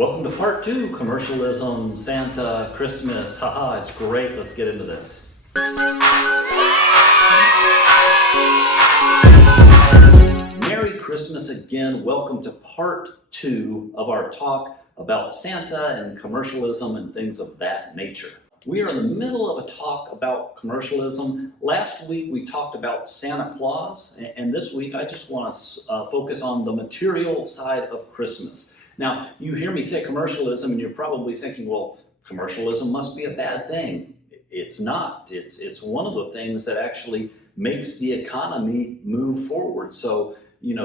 Welcome to part two, commercialism, Santa, Christmas. Haha, it's great. Let's get into this. Merry Christmas again. Welcome to part two of our talk about Santa and commercialism and things of that nature. We are in the middle of a talk about commercialism. Last week we talked about Santa Claus, and this week I just want to focus on the material side of Christmas. Now, you hear me say commercialism and you're probably thinking, well, commercialism must be a bad thing. It's not. It's one of the things that actually makes the economy move forward. So,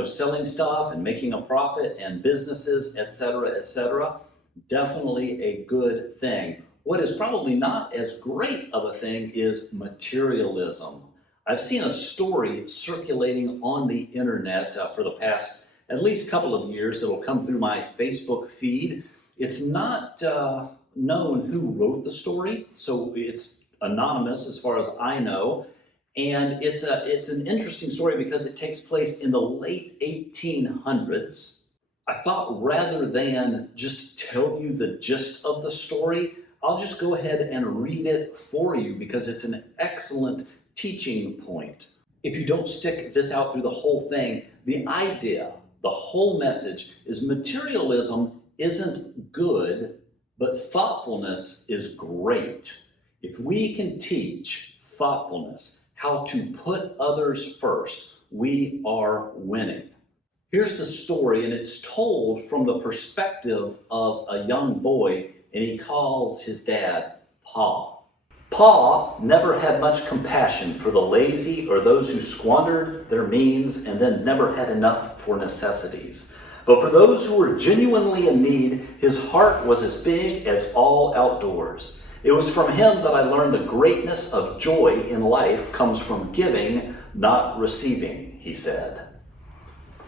selling stuff and making a profit and businesses, etc., definitely a good thing. What is probably not as great of a thing is materialism. I've seen a story circulating on the internet for the past at least couple of years. It'll come through my Facebook feed. It's not known who wrote the story, so it's anonymous as far as I know. And it's an interesting story because it takes place in the late 1800s. I thought rather than just tell you the gist of the story, I'll just go ahead and read it for you because it's an excellent teaching point. If you don't stick this out through the whole thing, the idea, the whole message is materialism isn't good, but thoughtfulness is great. If we can teach thoughtfulness, how to put others first, we are winning. Here's the story, and it's told from the perspective of a young boy, and he calls his dad Pa. Pa never had much compassion for the lazy or those who squandered their means and then never had enough for necessities. But for those who were genuinely in need, his heart was as big as all outdoors. It was from him that I learned the greatness of joy in life comes from giving, not receiving, he said.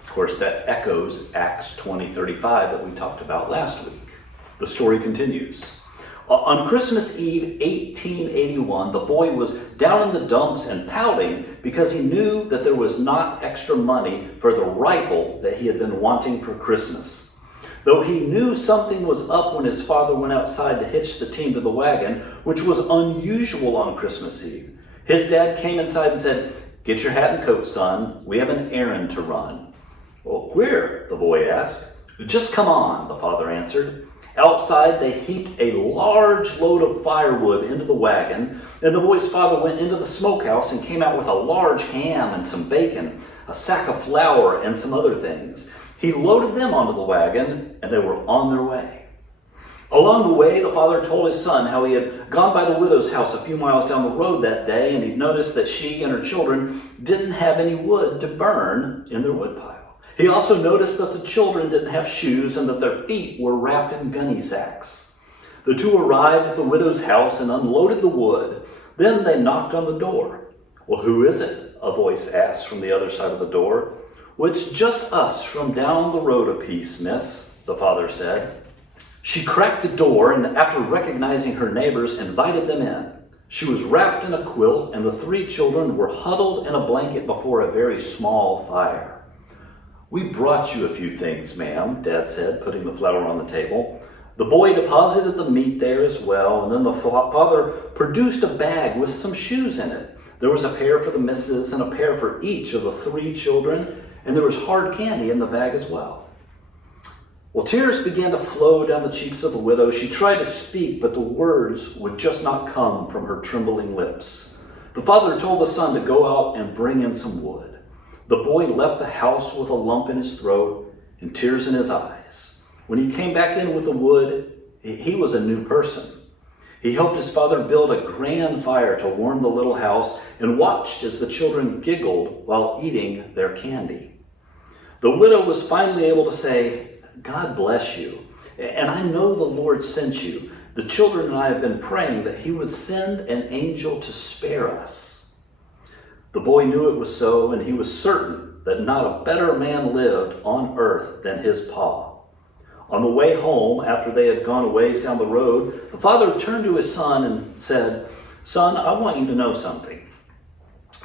Of course, that echoes Acts 20:35 that we talked about last week. The story continues. On Christmas Eve, 1881, the boy was down in the dumps and pouting because he knew that there was not extra money for the rifle that he had been wanting for Christmas. Though he knew something was up when his father went outside to hitch the team to the wagon, which was unusual on Christmas Eve. His dad came inside and said, "Get your hat and coat, son. We have an errand to run." "Well, where?" the boy asked. "Just come on," the father answered. Outside, they heaped a large load of firewood into the wagon, and the boy's father went into the smokehouse and came out with a large ham and some bacon, a sack of flour, and some other things. He loaded them onto the wagon, and they were on their way. Along the way, the father told his son how he had gone by the widow's house a few miles down the road that day, and he'd noticed that she and her children didn't have any wood to burn in their woodpile. He also noticed that the children didn't have shoes and that their feet were wrapped in gunny sacks. The two arrived at the widow's house and unloaded the wood. Then they knocked on the door. "Well, who is it?" a voice asked from the other side of the door. "Well, it's just us from down the road a piece, miss," the father said. She cracked the door and, after recognizing her neighbors, invited them in. She was wrapped in a quilt, and the three children were huddled in a blanket before a very small fire. "We brought you a few things, ma'am," Dad said, putting the flour on the table. The boy deposited the meat there as well, and then the father produced a bag with some shoes in it. There was a pair for the missus and a pair for each of the three children, and there was hard candy in the bag as well. Well, tears began to flow down the cheeks of the widow. She tried to speak, but the words would just not come from her trembling lips. The father told the son to go out and bring in some wood. The boy left the house with a lump in his throat and tears in his eyes. When he came back in with the wood, he was a new person. He helped his father build a grand fire to warm the little house and watched as the children giggled while eating their candy. The widow was finally able to say, "God bless you, and I know the Lord sent you. The children and I have been praying that he would send an angel to spare us." The boy knew it was so, and he was certain that not a better man lived on earth than his pa. On the way home, after they had gone a ways down the road, the father turned to his son and said, "Son, I want you to know something.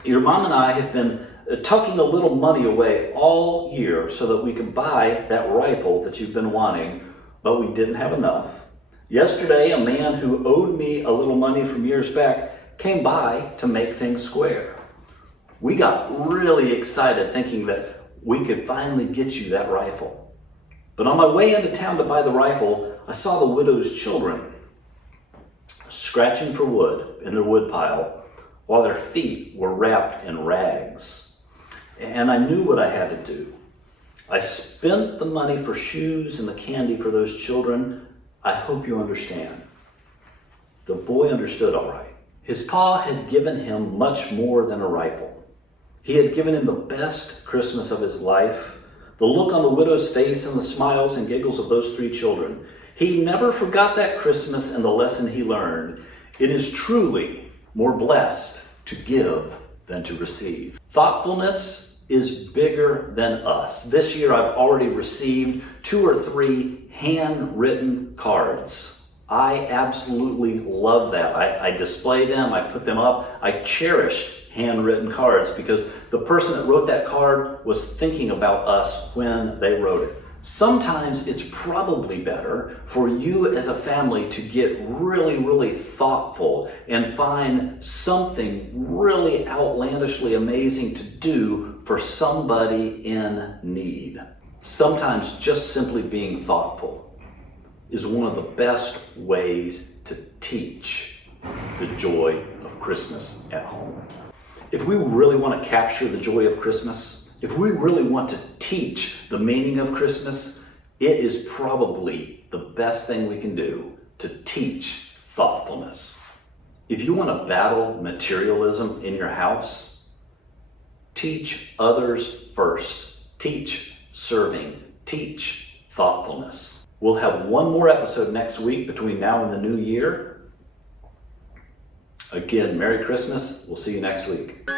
Your mom and I have been tucking a little money away all year so that we could buy that rifle that you've been wanting. but we didn't have enough. Yesterday, a man who owed me a little money from years back came by to make things square. We got really excited thinking that we could finally get you that rifle. But on my way into town to buy the rifle, I saw the widow's children scratching for wood in their woodpile while their feet were wrapped in rags. And I knew what I had to do. I spent the money for shoes and the candy for those children. I hope you understand. The boy understood all right. His pa had given him much more than a rifle. He had given him the best Christmas of his life, the look on the widow's face and the smiles and giggles of those 3 children. He never forgot that Christmas and the lesson he learned. It is truly more blessed to give than to receive. Thoughtfulness is bigger than us. This year I've already received 2 or 3 handwritten cards. I absolutely love that. I display them, I put them up. I cherish handwritten cards because the person that wrote that card was thinking about us when they wrote it. Sometimes it's probably better for you as a family to get really thoughtful and find something really outlandishly amazing to do for somebody in need. Sometimes just simply being thoughtful is one of the best ways to teach the joy of Christmas at home. If we really want to capture the joy of Christmas, if we really want to teach the meaning of Christmas, it is probably the best thing we can do to teach thoughtfulness. If you want to battle materialism in your house, teach others first. Teach serving. Teach thoughtfulness. We'll have one more episode next week between now and the new year. Again, Merry Christmas. We'll see you next week.